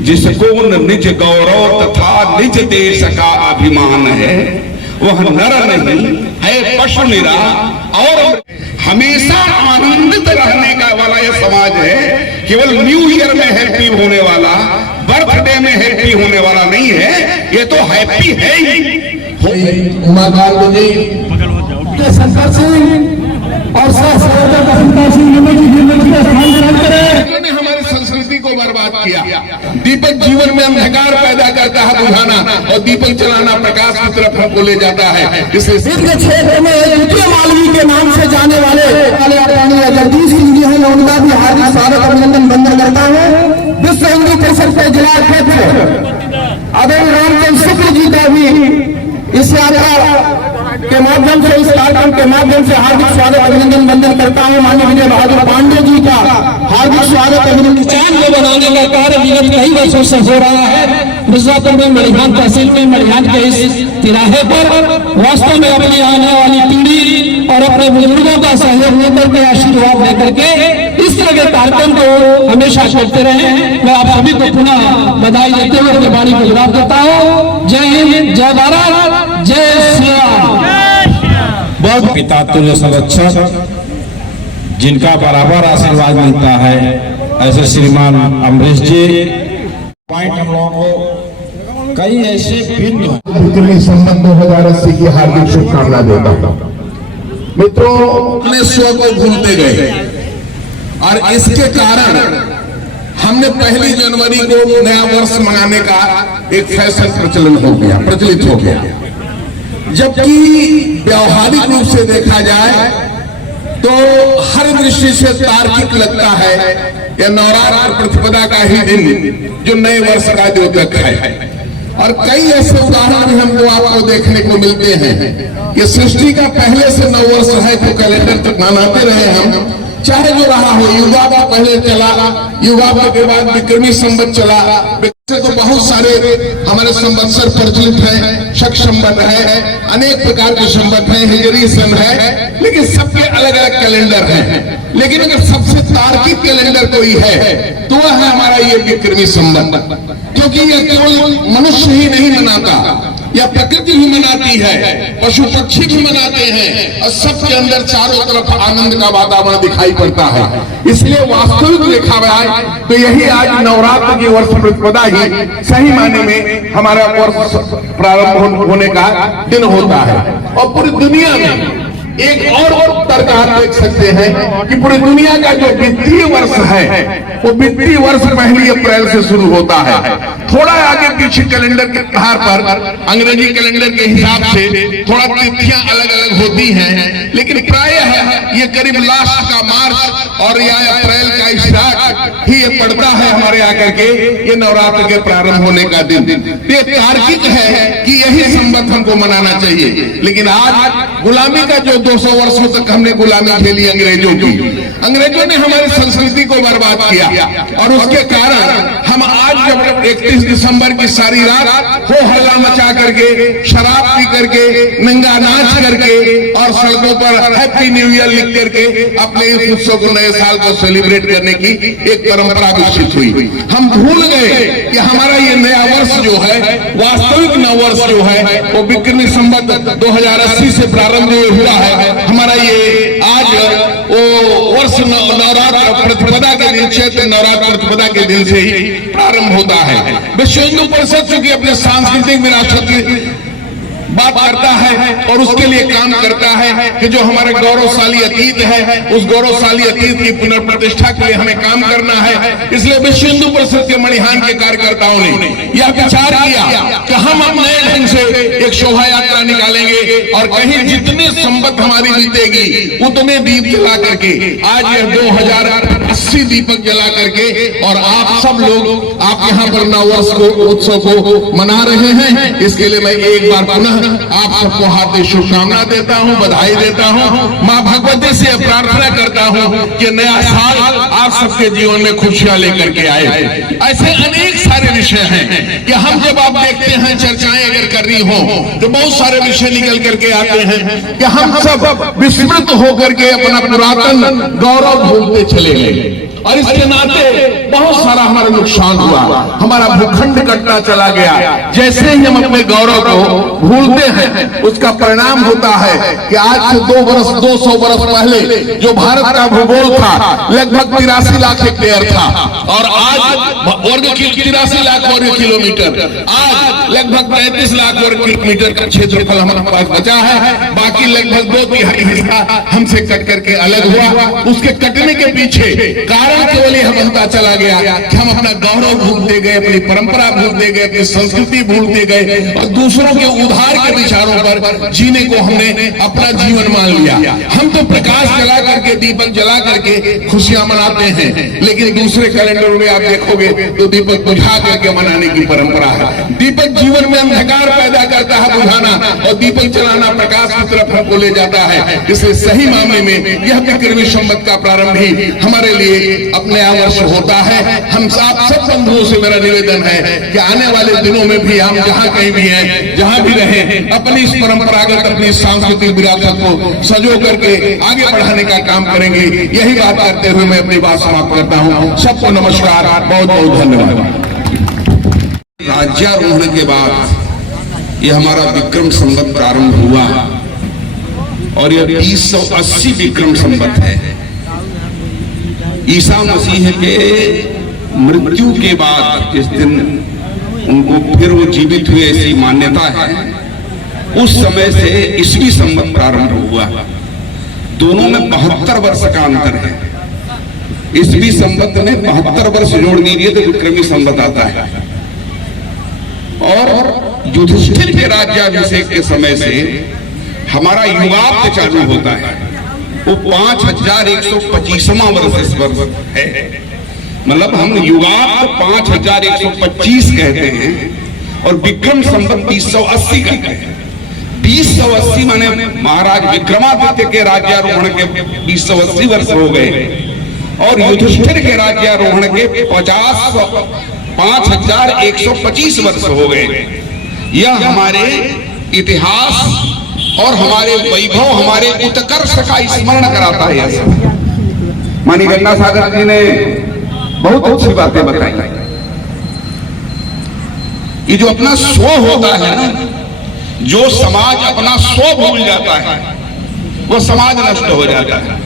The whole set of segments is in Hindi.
जिसको न निज गौरव तथा निज देश का अभिमान है, वह नर नहीं है पशु निरा और हमेशा आनंदित रहने का वाला यह समाज है। केवल न्यू ईयर में हैप्पी होने वाला, बर्थडे में हैप्पी होने वाला नहीं है, ये तो हैप्पी है ही। उमाकांत जी के शंकर सिंह और ने हमारी संस्कृति को बर्बाद किया। दीपक जीवन में अंधकार पैदा करता है बुझाना, और दीपक जलाना प्रकाश की तरफ हमको ले जाता है। इसलिए सिद्ध क्षेत्र में द्वितीय मालवी के नाम से जाने वाले जगदीश सिंह जी हैं, उनका भी हार्दिक स्वागत अभिनंदन वंदन करता हूँ। विश्व हिंदू परिषद के जिला अध्यक्ष आदरणीय रामचंद्र शुक्ल जी का भी इस यात्रा के माध्यम से, इस कार्यक्रम के माध्यम से हार्दिक स्वागत अभिनंदन वंदन करता हूँ। माननीय विजय बहादुर पांडे जी का हार्दिक स्वागत अभिनंदन। चांद को बनाने का कार्य विगत कई वर्षों से हो रहा है। मिर्जापुर में मड़िहान तहसील में मड़िहान के इस तिराहे पर वास्तव में अपनी आने वाली पीढ़ी और अपने बुजुर्गों का सहयोग लेकर के, आशीर्वाद लेकर के इस तरह के कार्यक्रम को हमेशा करते रहे। मैं आप सभी को पुनः बधाई देते हुए अपनी वाणी को विराम करता हूँ। जय हिंद, जय भारत, जय श्री राम। बहुत पिता तुल्य संरक्षक जिनका बराबर आशीर्वाद मिलता है, ऐसे श्रीमान अमरीश जी। पॉइंट हम लोगों को कई ऐसे भिन्न संबंध 2080 की हार्दिक शुभकामना देता हूँ। मित्रों, अपने स्व को भूलते गए और इसके कारण हमने 1 जनवरी को नया वर्ष मनाने का एक फैशन प्रचलित हो गया। जबकि व्यवहारिक रूप से देखा जाए तो हर दृष्टि से तार्किक लगता है यह नवरात्र प्रतिपदा का ही दिन जो नए वर्ष का द्योतक है। और कई ऐसे उदाहरण हमको आपको देखने को मिलते हैं कि सृष्टि का पहले से नव वर्ष है तो कैलेंडर तक मनाते रहे हम, चाहे जो रहा हो। युगा का पहले चला, युगा के बाद विक्रमी संवत चला, तो बहुत सारे हमारे संवत्सर प्रचलित हैं। शक संवत है, अनेक प्रकार के संवत हैं, हिजरी सन है, लेकिन सबके अलग अलग कैलेंडर हैं। लेकिन अगर सबसे तार्किक कैलेंडर कोई है तो वह है हमारा ये विक्रमी संवत, क्योंकि यह केवल मनुष्य ही नहीं मनाता, या प्रकृति भी मनाती है, पशु पक्षी भी मनाते हैं, और सबके अंदर चारों तरफ आनंद का वातावरण दिखाई पड़ता है। इसलिए वास्तविक देखा जाए तो यही आज नवरात्र की वर्ष प्रतिपदा ही सही मायने में हमारा वर्ष प्रारंभ होने का दिन होता है। और पूरी दुनिया में एक और तर्क आप देख सकते हैं कि पूरी दुनिया का जो वित्तीय वर्ष है वो वित्तीय वर्ष 1 अप्रैल से शुरू होता है। थोड़ा आगे पीछे कैलेंडर के आधार पर अंग्रेजी कैलेंडर के हिसाब से थोड़ा तिथियां अलग अलग होती हैं, लेकिन प्रायः ये करीब लास्ट का मार्च और या अप्रैल का स्टार्ट ही ये पड़ता है हमारे आकर के ये नवरात्र के प्रारंभ होने का दिन। ये तार्किक है कि यही संवत हमको मनाना चाहिए। लेकिन आज गुलामी का जो 200 वर्षों तक हमने गुलामी खेली अंग्रेजों की, अंग्रेजों ने हमारी संस्कृति को बर्बाद किया, और उसके कारण हम आज जब 31 दिसंबर की सारी रात हो हल्ला मचा करके, शराब पी करके, नंगा नाच करके और सड़कों पर हैप्पी न्यू ईयर लिख करके अपने इस उत्सव को, नए साल को सेलिब्रेट करने की एक परंपरा विकसित हुई। हम भूल गए कि हमारा ये नया वर्ष जो है, वास्तविक नव वर्ष जो है, वो विक्रमी संवत 2080 से प्रारंभ हुआ है। हमारा ये आज वो वर्ष नवरात्र प्रतिपदा के दिन, चैत्र नवरात्र प्रतिपदा के दिन से ही प्रारंभ होता है। विश्व हिंदू परिषद चूंकि अपने सांस्कृतिक विरासत की बात करता है और उसके लिए काम करता है कि जो हमारे गौरवशाली अतीत है, उस गौरवशाली अतीत की पुनर्प्रतिष्ठा के लिए हमें काम करना है। इसलिए विश्व हिंदू परिषद के मणिहान के कार्यकर्ताओं ने यह विचार किया कि हम नए ढंग से एक शोभा यात्रा निकालेंगे और कहीं जितने संवत हमारी बीतेगी उतने दीप जला करके, आज यह 2080 दीपक जला करके, और आप सब लोग आप यहाँ पर नववर्ष को, उत्सव को मना रहे हैं। इसके लिए मैं एक बार पुनः आप सबको हार्दिक शुभकामना देता हूं, बधाई देता हूं। मां भगवती से प्रार्थना करता हूं कि नया साल आप सबके जीवन में खुशियां लेकर के आए। ऐसे अनेक सारे विषय हैं कि हम जब आप देखते हैं चर्चाएं अगर करनी हो तो बहुत सारे विषय निकल करके आते हैं कि हम सब विस्मृत होकर के अपना पुरातन गौरव भूलते चले गए। और इसके नाते बहुत सारा हमारा नुकसान हुआ, हमारा भूखंड कटता चला गया। जैसे ही हम अपने गौरव को भूलते हैं उसका परिणाम होता है कि आज से 200 वर्ष पहले जो भारत का भूगोल था लगभग 83 लाख हेक्टेयर था, और आज 83 लाख वर्ग किलोमीटर, आज लगभग 33 लाख वर्ग किलोमीटर का क्षेत्रफल हमारे पास बचा है। बाकी लगभग 2/3 हिस्सा हमसे कट करके अलग हुआ। उसके कटने के पीछे कारण केवल यह बनता चला गया कि हम अपना गौरव भूलते गए, अपनी परंपरा भूलते गए, अपनी संस्कृति भूलते गए, और दूसरों के उधार के विचारों पर जीने को हमने अपना जीवन मान लिया। हम तो प्रकाश जला करके, दीपक जला करके खुशियां मनाते हैं, लेकिन दूसरे कैलेंडर में आप देखोगे तो दीपक बुझा करके मनाने की परंपरा है। दीपक जीवन में अंधकार पैदा करता है बुझाना, और दीपक जलाना प्रकाश की तरफ हमको ले जाता है। इसलिए सही मामले में यह 21वीं संवत का प्रारंभ ही हमारे लिए अपने वर्ष होता है। हम सब बंधुओं से मेरा निवेदन है कि आने वाले दिनों में भी हम जहां कहीं भी हैं, जहां भी रहें, अपनी इस परंपरागत, अपनी सांस्कृतिक विरासत को संजो करके आगे बढ़ाने का काम करेंगे। यही बात करते हुए मैं अपनी बात समाप्त करता हूं। सबको नमस्कार, बहुत बहुत धन्यवाद। राज्यारोहण के बाद यह हमारा विक्रम संवत प्रारंभ हुआ, और यह 2080 विक्रम संवत है। ईसा मसीह के मृत्यु के बाद जिस दिन उनको फिर वो जीवित हुए ऐसी मान्यता है, उस समय से ईसवी संवत प्रारंभ हुआ। दोनों में 72 वर्ष का अंतर है। ईसवी संवत में 72 वर्ष जोड़ दीजिए तो विक्रमी संवत आता है। और युधिष्ठिर के राज्याभिषेक के समय से हमारा युगाब्द चालू होता है। वो 5125वां वर्ष इस वर्ष है। मतलब हम युगाब्द 5125 कहते हैं, और विक्रम संवत 2080 कहते हैं। 2080 माने महाराज विक्रमादित्य के राज्यारोहण के 2080 वर्ष हो गए, और युधिष्ठिर के राज्यारोहण के 5125 वर्ष हो गए। यह हमारे इतिहास और हमारे वैभव, हमारे उत्कर्ष का स्मरण कराता है। ऐसा मानी गंगा सागर जी ने बहुत अच्छी बातें बताई। ये जो अपना स्व होता है ना, जो समाज अपना स्व भूल जाता है वो समाज नष्ट हो जाता है।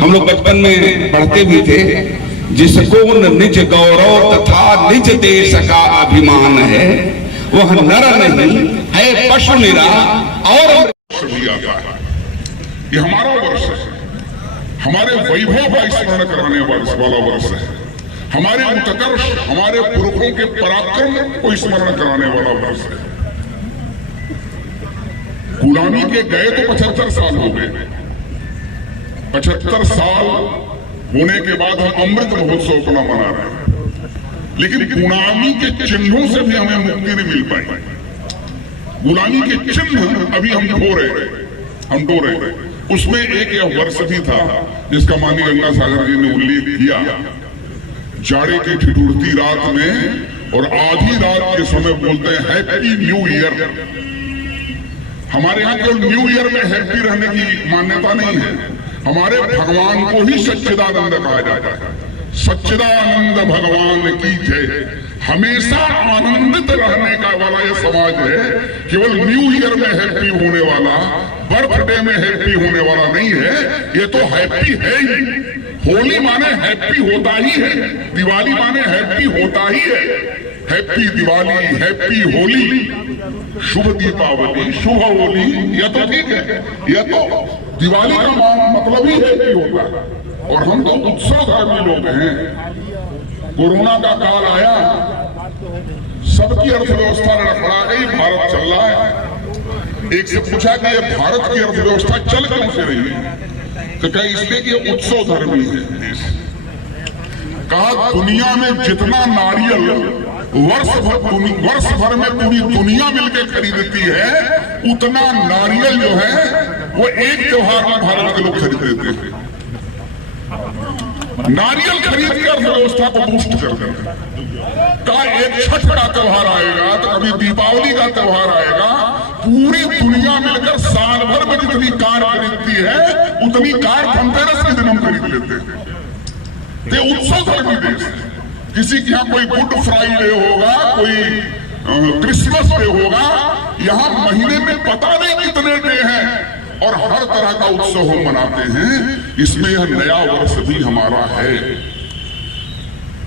हम लोग बचपन में पढ़ते भी थे, जिसको निज गौरव तथा निज देश का अभिमान है, वह नर नहीं है पशु निरा और भी आता है। ये हमारा वर्ष है, हमारे वैभव का स्मरण कराने वाला वर्ष है, हमारे उत्कर्ष, हमारे पुरखों के पराक्रम को स्मरण कराने वाला वर्ष है। गुलामी के गए तो 75 साल हो गए। 75 साल होने के बाद हम अमृत महोत्सव अपना मना रहे हैं, लेकिन गुलामी के चिन्हों से भी हमें मुक्ति नहीं मिल पाई। गुलामी के चिन्ह अभी हम ढो रहे। उसमें एक यह वर्ष भी था जिसका माननीय गंगा सागर जी ने उल्लेख किया। जाड़े की ठिठुरती रात में और आधी रात के समय बोलते हैं हैप्पी न्यू ईयर। हमारे यहाँ केवल न्यू ईयर में हैप्पी रहने की मान्यता नहीं है, हमारे भगवान को ही सच्चिदानंद कहा जाता है। सच्चिदानंद भगवान की जय। हमेशा आनंदित रहने का वाला यह समाज है। केवल न्यू ईयर में हैप्पी होने वाला, बर्थडे में हैप्पी होने वाला नहीं है। ये तो हैप्पी है ही। होली माने हैप्पी होता ही है, दिवाली माने हैप्पी होता ही है। हैप्पी दिवाली, हैप्पी होली, शुभ दीपावली, शुभ होली, यह तो ठीक है। यह तो दिवाली का मतलब ही हैप्पी होता है। और हम तो उत्सवधारी लोग हैं। कोरोना का काल आया, सबकी अर्थव्यवस्था लड़खड़ा गई, भारत चल रहा है। एक से पूछा कि ये भारत की अर्थव्यवस्था चल क्यों से रही है, तो क्या इसलिए कि ये उत्सव धर्मी है देश। कहा दुनिया में जितना नारियल वर्ष भर में पूरी दुनिया मिलकर खरीदती है, उतना नारियल जो है वो एक त्योहार में भारत के लोग खरीद लेते हैं। नारियल खरीद कर अर्थव्यवस्था को बूस्ट कर देंगे। का एक छठ का त्योहार आएगा तो कभी दीपावली का त्योहार आएगा, पूरी दुनिया मिलकर साल भर में जितनी कार खरीदती है उतनी कार धनतेरस के दिन हम खरीद लेते हैं। ते उत्सव धर्मी देश है। किसी के यहाँ कोई गुड फ्राइडे होगा, कोई क्रिसमस डे होगा, यहाँ महीने में पता नहीं कितने डे हैं और हर तरह का उत्सव हम मनाते हैं। इसमें यह नया वर्ष भी हमारा है।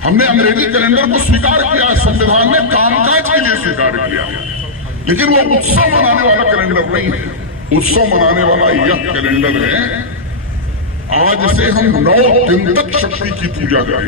हमने अंग्रेजी कैलेंडर को स्वीकार किया, संविधान ने कामकाज के लिए स्वीकार किया, लेकिन वो उत्सव मनाने वाला कैलेंडर नहीं है। उत्सव मनाने वाला यह कैलेंडर है। आज से हम 9 दिन तक शक्ति की पूजा करें।